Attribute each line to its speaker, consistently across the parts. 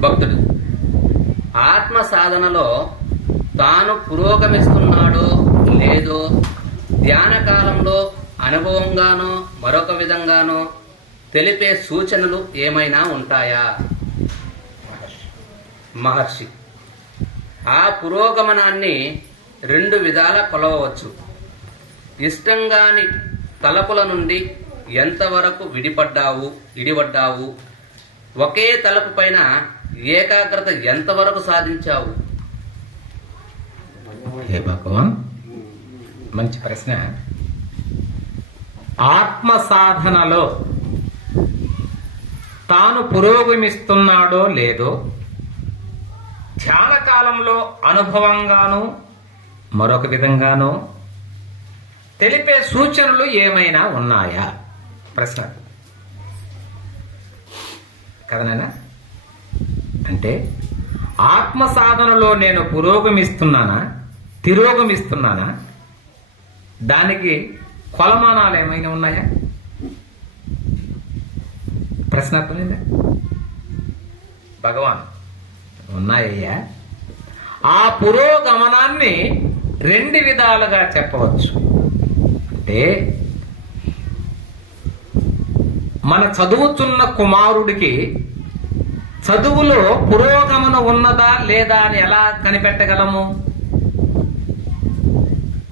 Speaker 1: భక్తుడు. ఆత్మ సాధనలో తాను పురోగమిస్తున్నాడో లేదో ధ్యాన కాలంలో అనుభవంగానో మరొక విధంగానో తెలిపే సూచనలు ఏమైనా ఉంటాయా? మహర్షి. ఆ పురోగమనాన్ని రెండు విధాల కొలవవచ్చు. ఇష్టంగాని తలపుల నుండి ఎంతవరకు విడిపడ్డావు ఇడిపడ్డావు ఒకే తలుపు పైన ఏకాగ్రత ఎంతవరకు సాధించావు?
Speaker 2: హే భగవాన్ మంచి ప్రశ్న. ఆత్మ సాధనలో తాను పురోగమిస్తున్నాడో లేదో ధ్యాన కాలంలో అనుభవంగాను మరొక విధంగానూ తెలిపే సూచనలు ఏమైనా ఉన్నాయా? ప్రశ్న. కదనైనా అంటే ఆత్మ సాధనలో నేను పురోగమిస్తున్నానా? తిరోగమిస్తున్నానా? దానికి కొలమానాలు ఏమైనా ఉన్నాయా? ప్రశ్న అర్థమైందా? భగవాన్ ఉన్నాయ్యా. ఆ పురోగమనాన్ని రెండు విధాలుగా చెప్పవచ్చు. అంటే మన చదువుతున్న కుమారుడికి చదువులో పురోగమనం ఉన్నదా లేదా అని ఎలా కనిపెట్టగలము?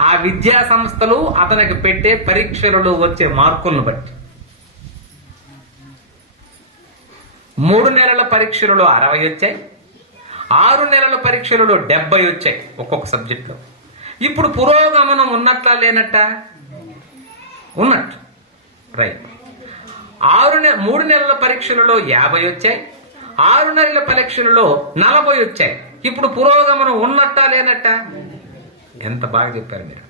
Speaker 2: ఆ విద్యా సంస్థలు అతనికి పెట్టే పరీక్షలలో వచ్చే మార్కులను బట్టి. మూడు నెలల పరీక్షలలో అరవై వచ్చాయి. ఆరు నెలల పరీక్షలలో డెబ్బై వచ్చాయి ఒక్కొక్క సబ్జెక్టులో. ఇప్పుడు పురోగమనం ఉన్నట్లా లేనట్ట? ఉన్నట్టు. రైట్ ఆరు నె మూడు నెలల పరీక్షలలో యాభై వచ్చాయి. ఆరు నెలల పరీక్షలలో నలభై వచ్చాయి. ఇప్పుడు పురోగమనం ఉన్నట్టా లేనట్ట? ఎంత బాగా చెప్పారు మీరు.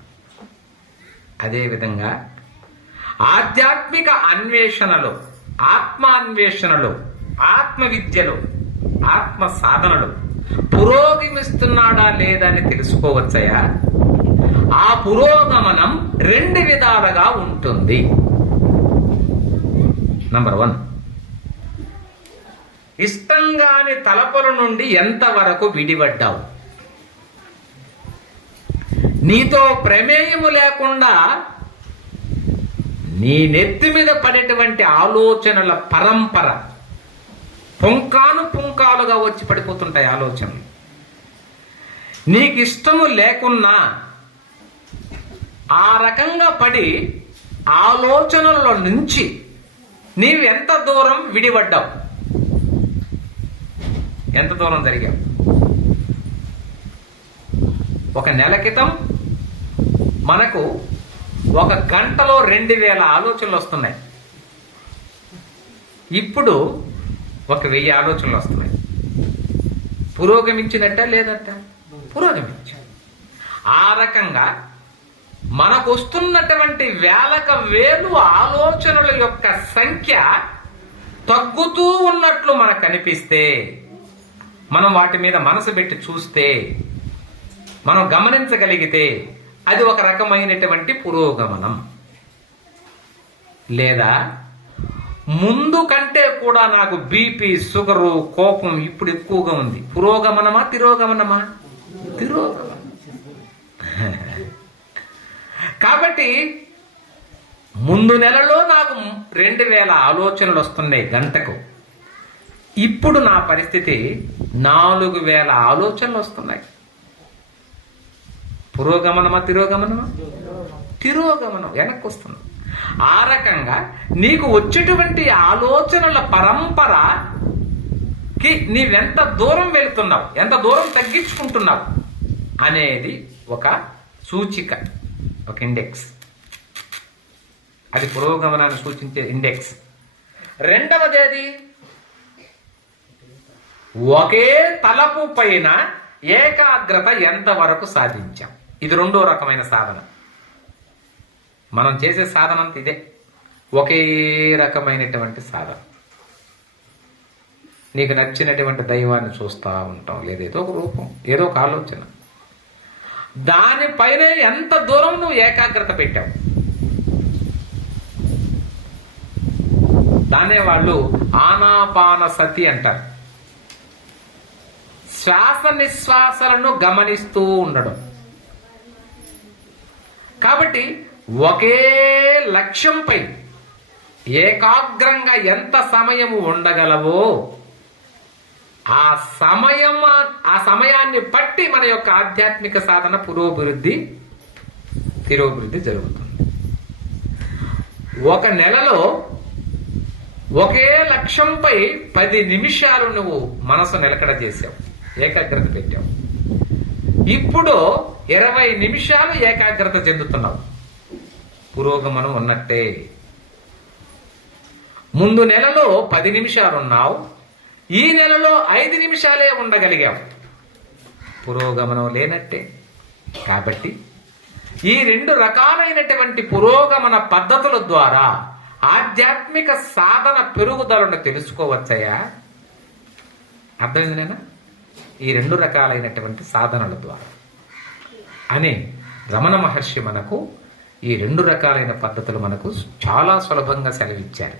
Speaker 2: అదేవిధంగా ఆధ్యాత్మిక అన్వేషణలో ఆత్మాన్వేషణలో ఆత్మ విద్యలో ఆత్మ సాధనలో పురోగమిస్తున్నాడా లేదా అని తెలుసుకోవచ్చయా ఆ పురోగమనం రెండు విధాలుగా ఉంటుంది. నంబర్ వన్ ఇష్టంగాని తలపుల నుండి ఎంతవరకు విడిపడ్డావు? నీతో ప్రమేయము లేకుండా నీ నెత్తి మీద పడేటువంటి ఆలోచనల పరంపర పుంకాను పుంకాలుగా వచ్చి పడిపోతుంటాయి ఆలోచనలు. నీకు ఇష్టము లేకున్నా ఆ రకంగా పడి ఆలోచనల నుంచి నీవు ఎంత దూరం విడిపడ్డావు? ఎంత దూరం జరిగాం? ఒక నెల క్రితం మనకు ఒక గంటలో రెండు వేల ఆలోచనలు వస్తున్నాయి. ఇప్పుడు ఒక వెయ్యి ఆలోచనలు వస్తున్నాయి. పురోగమించినట్ట లేదట? పురోగమించ ఆ రకంగా మనకు వస్తున్నటువంటి వేలక వేలు ఆలోచనల యొక్క సంఖ్య తగ్గుతూ ఉన్నట్లు మనకు కనిపిస్తే మనం వాటి మీద మనసు పెట్టి చూస్తే మనం గమనించగలిగితే అది ఒక రకమైనటువంటి పురోగమనం. లేదా ముందు కంటే కూడా నాకు బీపీ షుగరు కోపం ఇప్పుడు ఎక్కువగా ఉంది. పురోగమనమా తిరోగమనమా? తిరోగమనం. కాబట్టి ముందు నెలలో నాకు రెండు వేల ఆలోచనలు వస్తున్నాయి గంటకు. ఇప్పుడు నా పరిస్థితి నాలుగు వేల ఆలోచనలు వస్తున్నాయి. పురోగమనమా తిరోగమనమా? తిరోగమనం వెనక్కి వస్తుంది. ఆ రకంగా నీకు వచ్చేటువంటి ఆలోచనల పరంపరకి నీవెంత దూరం వెళ్తున్నావు ఎంత దూరం తగ్గించుకుంటున్నావు అనేది ఒక సూచిక ఒక ఇండెక్స్. అది పురోగమనాన్ని సూచించే ఇండెక్స్. రెండవది ఏది? ఒకే తలపు పైన ఏకాగ్రత ఎంతవరకు సాధించాం? ఇది రెండో రకమైన సాధన. మనం చేసే సాధన అంత ఇదే. ఒకే రకమైనటువంటి సాధన. నీకు నచ్చినటువంటి దైవాన్ని చూస్తూ ఉంటాం. లేదా ఏదో ఒక రూపం ఏదో ఒక ఆలోచన. దానిపైన ఎంత దూరం నువ్వు ఏకాగ్రత పెట్టావు? దాన్నే వాళ్ళు ఆనాపాన సతి అంటారు. శ్వాస నిశ్వాసలను గమనిస్తూ ఉండడం. కాబట్టి ఒకే లక్ష్యంపై ఏకాగ్రంగా ఎంత సమయము ఉండగలవో ఆ సమయం ఆ సమయాన్ని బట్టి మన యొక్క ఆధ్యాత్మిక సాధన పురోభివృద్ధి తిరోభివృద్ధి జరుగుతుంది. ఒక నెలలో ఒకే లక్ష్యంపై పది నిమిషాలు నువ్వు మనసు నిలకడ చేసావు. ఏకాగ్రత పెట్టావు ఇప్పుడు ఇరవై నిమిషాలు ఏకాగ్రత చెందుతున్నావు పురోగమనం ఉన్నట్టే. ముందు నెలలో పది నిమిషాలు ఉన్నావు ఈ నెలలో ఐదు నిమిషాలే ఉండగలిగావు పురోగమనం లేనట్టే. కాబట్టి ఈ రెండు రకాలైనటువంటి పురోగమన పద్ధతుల ద్వారా ఆధ్యాత్మిక సాధన పెరుగుదలను తెలుసుకోవచ్చయా అర్థమైంది ఈ రెండు రకాలైనటువంటి సాధనల ద్వారా. అని రమణ మహర్షి మనకు ఈ రెండు రకాలైన పద్ధతులు మనకు చాలా సులభంగా సెలవిచ్చారు.